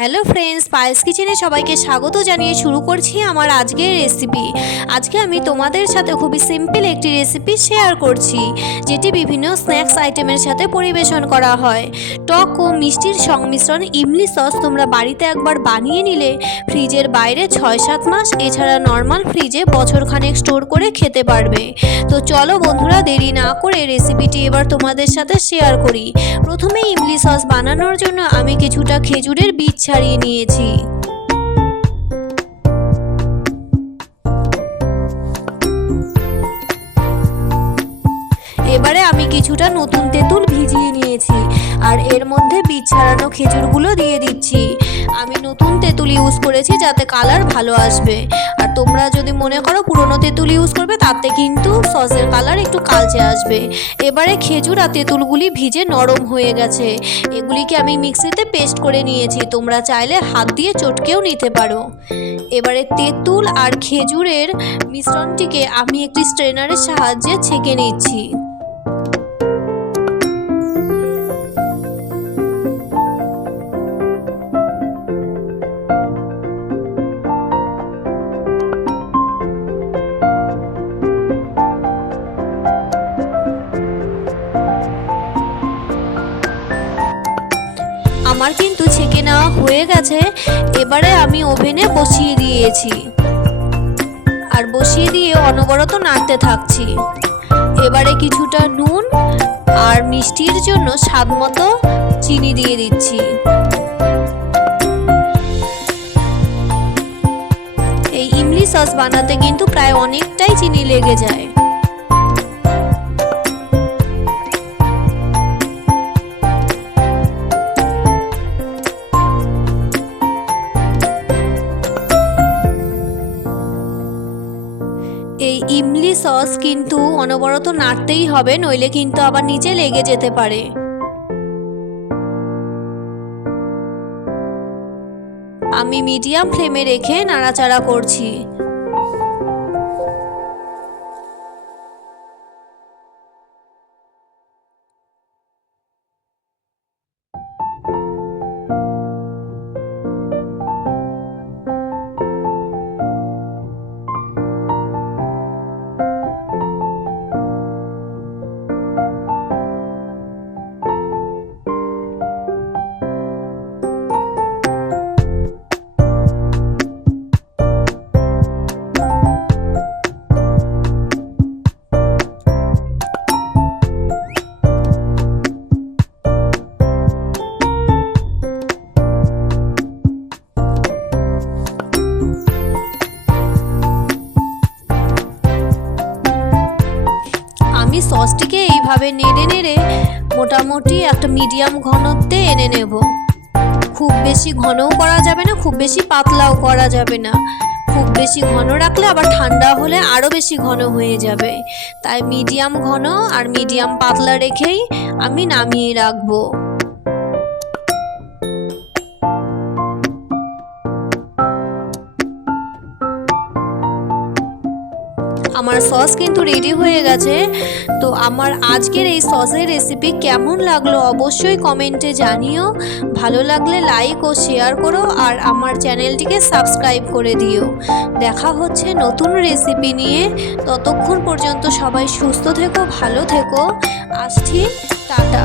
Hello friends, Payel's কিচেনে সবাইকে স্বাগত জানিয়ে শুরু করছি আমার আজকের রেসিপি। আজকে আমি তোমাদের সাথে খুবই সিম্পল একটি রেসিপি শেয়ার করছি, যেটি বিভিন্ন স্ন্যাক্স আইটেমের সাথে পরিবেশন করা হয়। টক ও মিষ্টির সংমিশ্রণ ইমলি সস তোমরা বাড়িতে একবার বানিয়ে নিলে ফ্রিজের বাইরে 6-7 মাস, এছাড়া নর্মাল ফ্রিজে বছরখানেক স্টোর করে খেতে পারবে। তো চলো বন্ধুরা, দেরি না করে রেসিপিটি এবার তোমাদের সাথে শেয়ার করি। প্রথমে ইমলি সস বানানোর জন্য আমি কিছুটা খেজুরের বীজ ছাড়িয়ে নিয়েছি। এবারে আমি কিছুটা নতুন তেঁতুল ভিজিয়ে নিয়েছি আর এর মধ্যে বীজ ছাড়ানো খেজুরগুলো দিয়ে দিচ্ছি। আমি নতুন তেঁতুল ইউজ করেছি যাতে কালার ভালো আসবে, আর তোমরা যদি মনে করো পুরনো তেঁতুল ইউজ করবে তাতে কিন্তু সসের কালার একটু কালচে আসবে। এবারে খেজুর আর তেঁতুলগুলি ভিজে নরম হয়ে গেছে, এগুলিকে আমি মিক্সিতে পেস্ট করে নিয়েছি। তোমরা চাইলে হাত দিয়ে চটকেও নিতে পারো। এবারে তেঁতুল আর খেজুরের মিশ্রণটিকে আমি একটি স্ট্রেনারের সাহায্যে ছেঁকে নিচ্ছি। আমার কিন্তু ছেঁকে নেওয়া হয়ে গেছে। এবারে আমি ওভেনে বসিয়ে দিয়েছি আর বসিয়ে দিয়ে অনবরত নাড়তে থাকছি। এবারে কিছুটা নুন আর মিষ্টির জন্য স্বাদ মতো চিনি দিয়ে দিচ্ছি। এই ইমলি সস বানাতে কিন্তু প্রায় অনেকটাই চিনি লেগে যায়। এই ইমলি সস কিন্তু অনবরত নাড়তেই হবে, নইলে কিন্তু আবার নিচে লেগে যেতে পারে। আমি মিডিয়াম ফ্লেমে রেখে নাড়াচাড়া করছি। আমি সসটিকে এইভাবে নেড়ে নেড়ে মোটামুটি একটা মিডিয়াম ঘনত্বে এনে নেব। খুব বেশি ঘনও করা যাবে না, খুব বেশি পাতলাও করা যাবে না। খুব বেশি ঘন রাখলে আবার ঠান্ডা হলে আরও বেশি ঘন হয়ে যাবে। তাই মিডিয়াম ঘন আর মিডিয়াম পাতলা রেখেই আমি নামিয়ে রাখবো। আমার সস কিন্তু রেডি হয়ে গেছে। তো আমার আজকের এই সসের রেসিপি কেমন লাগলো অবশ্যই কমেন্টে জানিও। ভালো লাগলে লাইক ও শেয়ার করো আর আমার চ্যানেলটিকে সাবস্ক্রাইব করে দিও। দেখা হচ্ছে নতুন রেসিপি নিয়ে। ততক্ষণ পর্যন্ত সবাই সুস্থ থেকো, ভালো থেকো। আসছি, টাটা।